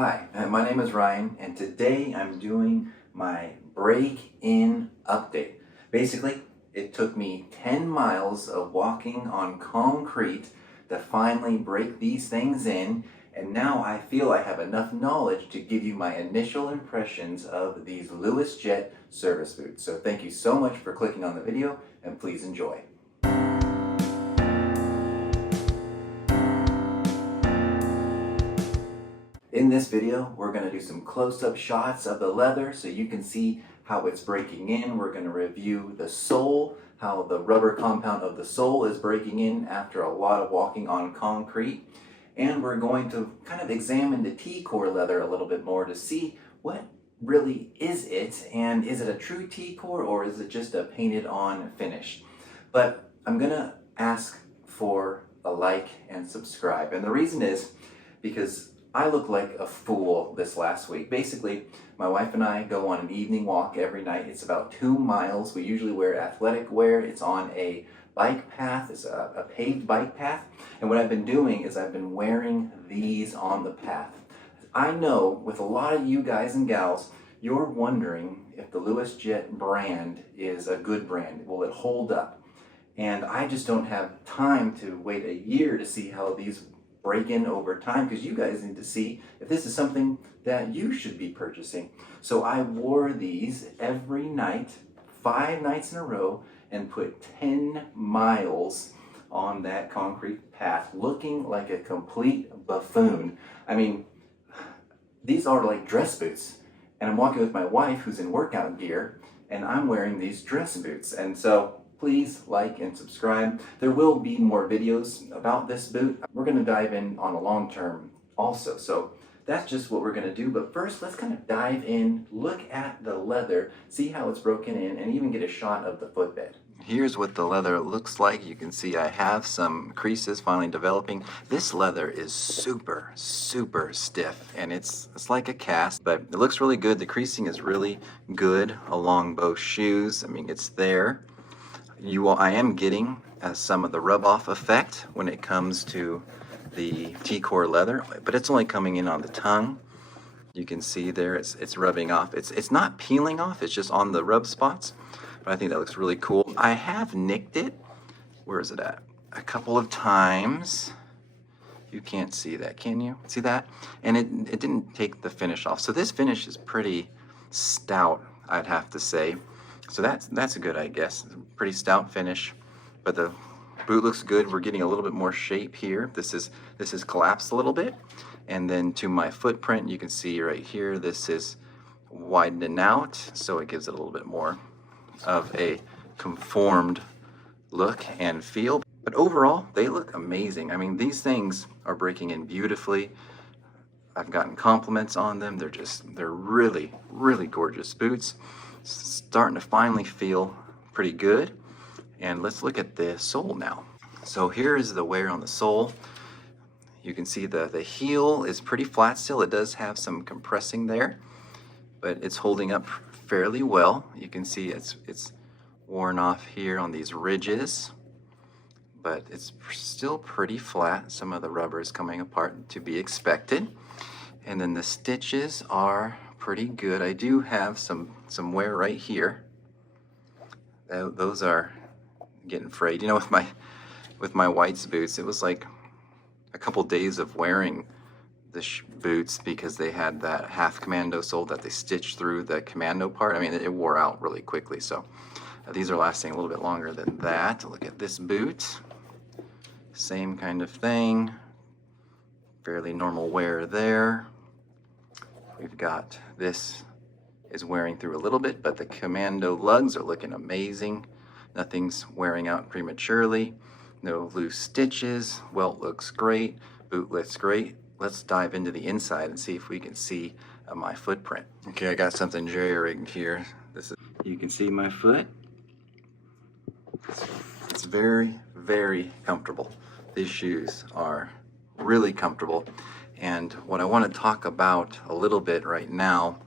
Hi, my name is Ryan, and today I'm doing my break-in update. Basically, it took me 10 miles of walking on concrete to finally break these things in, and now I feel I have enough knowledge to give you my initial impressions of these Luosjiet service boots. So thank you so much for clicking on the video, and please enjoy. In this video, we're going to do some close-up shots of the leather so you can see how it's breaking in. We're going to review the sole, how the rubber compound of the sole is breaking in after a lot of walking on concrete. And we're going to kind of examine the T-core leather a little bit more to see what really is it, and is it a true T-core or is it just a painted on finish? But I'm going to ask for a like and subscribe. And the reason is because I look like a fool this last week. Basically, my wife and I go on an evening walk every night. It's about 2 miles. We usually wear athletic wear. It's on a bike path. It's a paved bike path. And what I've been doing is I've been wearing these on the path. I know with a lot of you guys and gals, you're wondering if the Luosjiet brand is a good brand. Will it hold up? And I just don't have time to wait a year to see how these break in over time, because you guys need to see if this is something that you should be purchasing. So I wore these every night, 5 nights in a row, and put 10 miles on that concrete path, looking like a complete buffoon. I mean, these are like dress boots, and I'm walking with my wife who's in workout gear, and I'm wearing these dress boots. And so please like and subscribe. There will be more videos about this boot. We're going to dive in on a long term also. So that's just what we're going to do. But first, let's kind of dive in, look at the leather, see how it's broken in, and even get a shot of the footbed. Here's what the leather looks like. You can see I have some creases finally developing. This leather is super stiff, and it's like a cast, but it looks really good. The creasing is really good along both shoes. I mean, it's there. I am getting some of the rub-off effect when it comes to the T-core leather, but it's only coming in on the tongue. You can see there it's rubbing off. It's not peeling off, it's just on the rub spots, but I think that looks really cool. I have nicked it. Where is it at? A couple of times. You can't see that, can you? See that? And it didn't take the finish off. So this finish is pretty stout, I'd have to say. So that's a good, I guess. Pretty stout finish, but the boot looks good. We're getting a little bit more shape here. This is collapsed a little bit, and then to my footprint, you can see right here, this is widening out, so it gives it a little bit more of a conformed look and feel. But overall, they look amazing. I mean, these things are breaking in beautifully. I've gotten compliments on them. They're really gorgeous boots. Starting to finally feel pretty good. And let's look at the sole now. So here is the wear on the sole. You can see the heel is pretty flat still. It does have some compressing there, but it's holding up fairly well. You can see it's worn off here on these ridges, but it's still pretty flat. Some of the rubber is coming apart, to be expected. And then the stitches are pretty good. I do have some wear right here. Those are getting frayed. You know, with my whites boots, it was like a couple days of wearing the boots because they had that half commando sole that they stitched through the commando part. I mean, it wore out really quickly. So these are lasting a little bit longer than that. Look at this boot. Same kind of thing. Fairly normal wear there. We've got this is wearing through a little bit, but the commando lugs are looking amazing. Nothing's wearing out prematurely. No loose stitches. Welt looks great. Boot looks great. Let's dive into the inside and see if we can see my footprint. Okay, I got something jerry-rigged here. You can see my foot. It's very comfortable. These shoes are really comfortable. And what I want to talk about a little bit right now,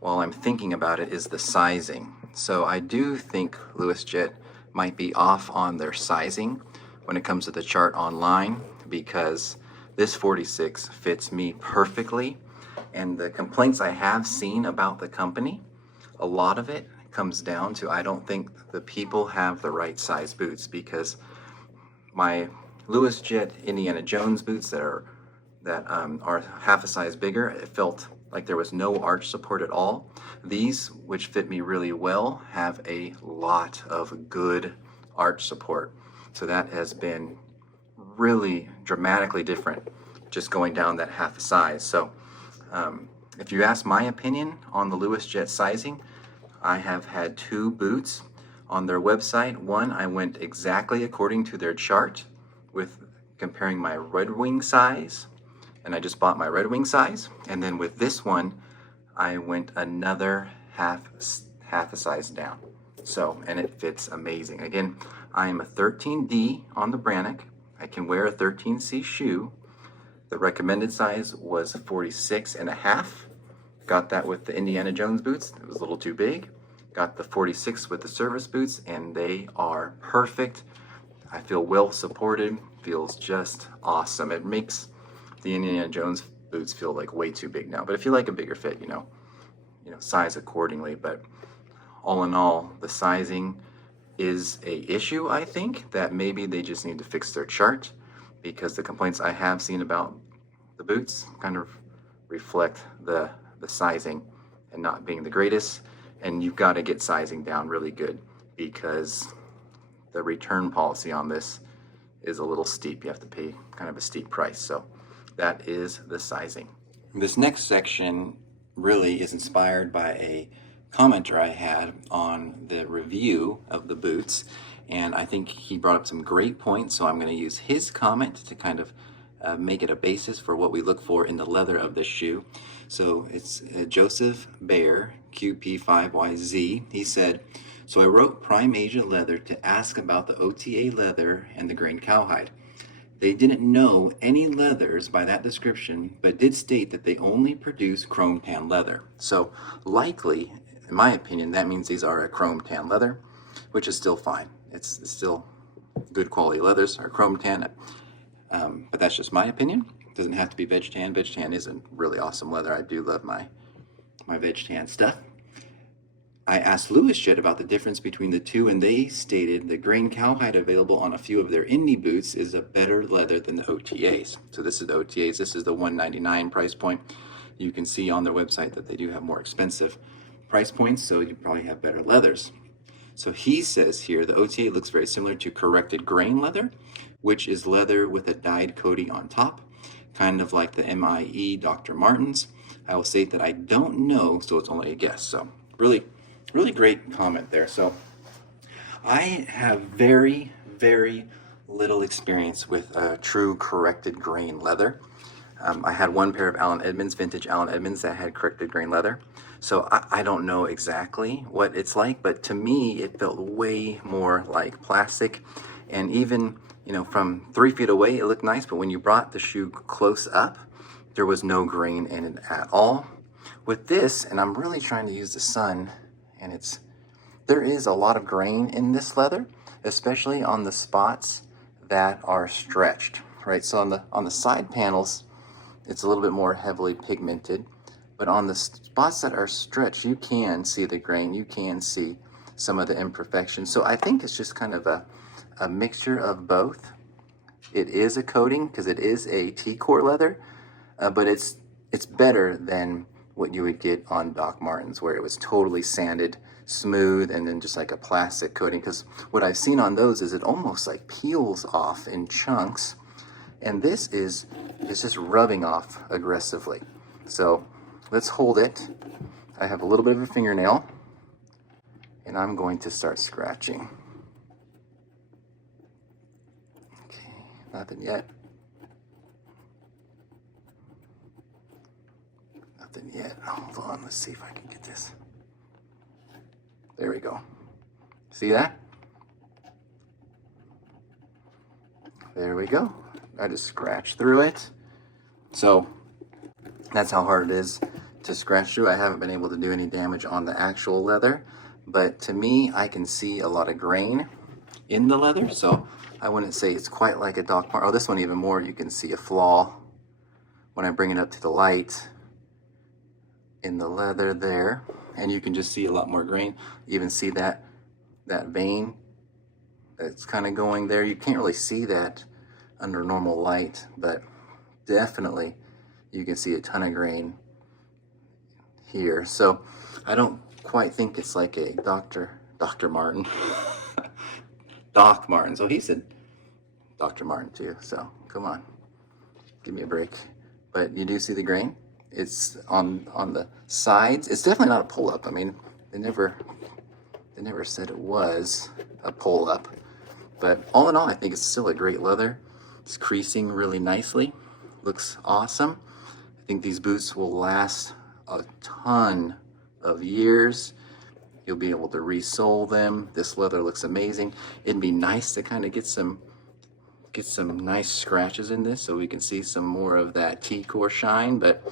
while I'm thinking about it, is the sizing. So I do think Luosjiet might be off on their sizing when it comes to the chart online, because this 46 fits me perfectly. And the complaints I have seen about the company, a lot of it comes down to I don't think the people have the right size boots, because my Luosjiet Indiana Jones boots that are half a size bigger, it felt like there was no arch support at all. These, which fit me really well, have a lot of good arch support. So that has been really dramatically different, just going down that half a size. So if you ask my opinion on the Luosjiet sizing, I have had two boots on their website. One, I went exactly according to their chart with comparing my Red Wing size, and I just bought my Red Wing size. And then with this one, I went another half a size down. So, and it fits amazing. Again, I am a 13D on the Brannock. I can wear a 13C shoe. The recommended size was 46 and a half. Got that with the Indiana Jones boots. It was a little too big. Got the 46 with the service boots, and they are perfect. I feel well supported. Feels just awesome. It makes the Indiana Jones boots feel like way too big now. But if you like a bigger fit, you know, size accordingly. But all in all, the sizing is a issue. I think that maybe they just need to fix their chart, because the complaints I have seen about the boots kind of reflect the sizing and not being the greatest. And you've got to get sizing down really good, because the return policy on this is a little steep. You have to pay kind of a steep price. So that is the sizing. This next section really is inspired by a commenter I had on the review of the boots, and I think he brought up some great points, so I'm going to use his comment to kind of make it a basis for what we look for in the leather of this shoe. So it's Joseph Baer, QP5YZ. He said, so I wrote Prime Asia Leather to ask about the OTA leather and the grain cowhide. They didn't know any leathers by that description, but did state that they only produce chrome tan leather. So likely, in my opinion, that means these are a chrome tan leather, which is still fine. It's still good quality leathers are chrome tan, but that's just my opinion. It doesn't have to be veg tan. Veg tan is a really awesome leather. I do love my veg tan stuff. I asked Luosjiet about the difference between the two, and they stated the grain cowhide available on a few of their Indy boots is a better leather than the OTAs. So this is the OTAs. This is the $199 price point. You can see on their website that they do have more expensive price points, so you probably have better leathers. So he says here the OTA looks very similar to corrected grain leather, which is leather with a dyed coating on top, kind of like the MIE Dr. Martens. I will state that I don't know, so it's only a guess. So really great comment there. So I have very, very little experience with true corrected grain leather. I had one pair of Allen Edmonds, vintage Allen Edmonds, that had corrected grain leather. So I don't know exactly what it's like, but to me, it felt way more like plastic. And even, from 3 feet away, it looked nice, but when you brought the shoe close up, there was no grain in it at all. With this, and I'm really trying to use the sun, and there is a lot of grain in this leather, especially on the spots that are stretched, right? So on the side panels, it's a little bit more heavily pigmented, but on the spots that are stretched, you can see the grain, you can see some of the imperfections. So I think it's just kind of a mixture of both. It is a coating because it is a T-core leather, but it's better than what you would get on Doc Martens, where it was totally sanded, smooth, and then just like a plastic coating. Because what I've seen on those is it almost like peels off in chunks, and this is just rubbing off aggressively. So let's hold it. I have a little bit of a fingernail, and I'm going to start scratching. Okay, nothing yet. Nothing yet. Hold on, let's see if I can get this. There we go. See that? There we go. I just scratched through it. So that's how hard it is to scratch through. I haven't been able to do any damage on the actual leather, but to me, I can see a lot of grain in the leather, so I wouldn't say it's quite like a Doc Martens. Oh, this one even more, you can see a flaw when I bring it up to the light. in the leather there, and you can just see a lot more grain. You even see that vein that's kind of going there. You can't really see that under normal light, but definitely you can see a ton of grain here. So I don't quite think it's like a Dr. Martin, Doc Martin. So he said Dr. Martin too. So come on, give me a break. But you do see the grain. It's on the sides. It's definitely not a pull-up. I mean, they never said it was a pull-up. But all in all, I think it's still a great leather. It's creasing really nicely. Looks awesome. I think these boots will last a ton of years. You'll be able to resole them. This leather looks amazing. It'd be nice to kind of get some nice scratches in this so we can see some more of that T-core shine, but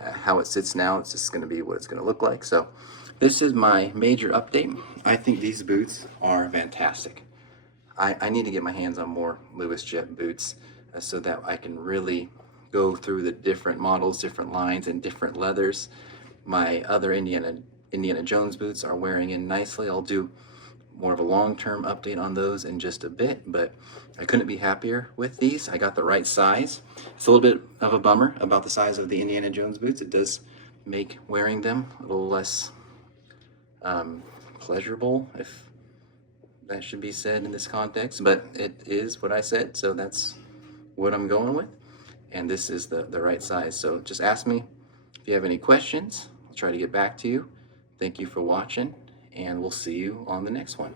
how it sits now, it's just going to be what it's going to look like. So this is my major update. I think these boots are fantastic. I need to get my hands on more Luosjiet boots so that I can really go through the different models, different lines, and different leathers. My other Indiana Jones boots are wearing in nicely. I'll do more of a long-term update on those in just a bit, but I couldn't be happier with these. I got the right size. It's a little bit of a bummer about the size of the Indiana Jones boots. It does make wearing them a little less pleasurable, if that should be said in this context, but it is what I said, so that's what I'm going with, and this is the right size. So just ask me if you have any questions. I'll try to get back to you. Thank you for watching, and we'll see you on the next one.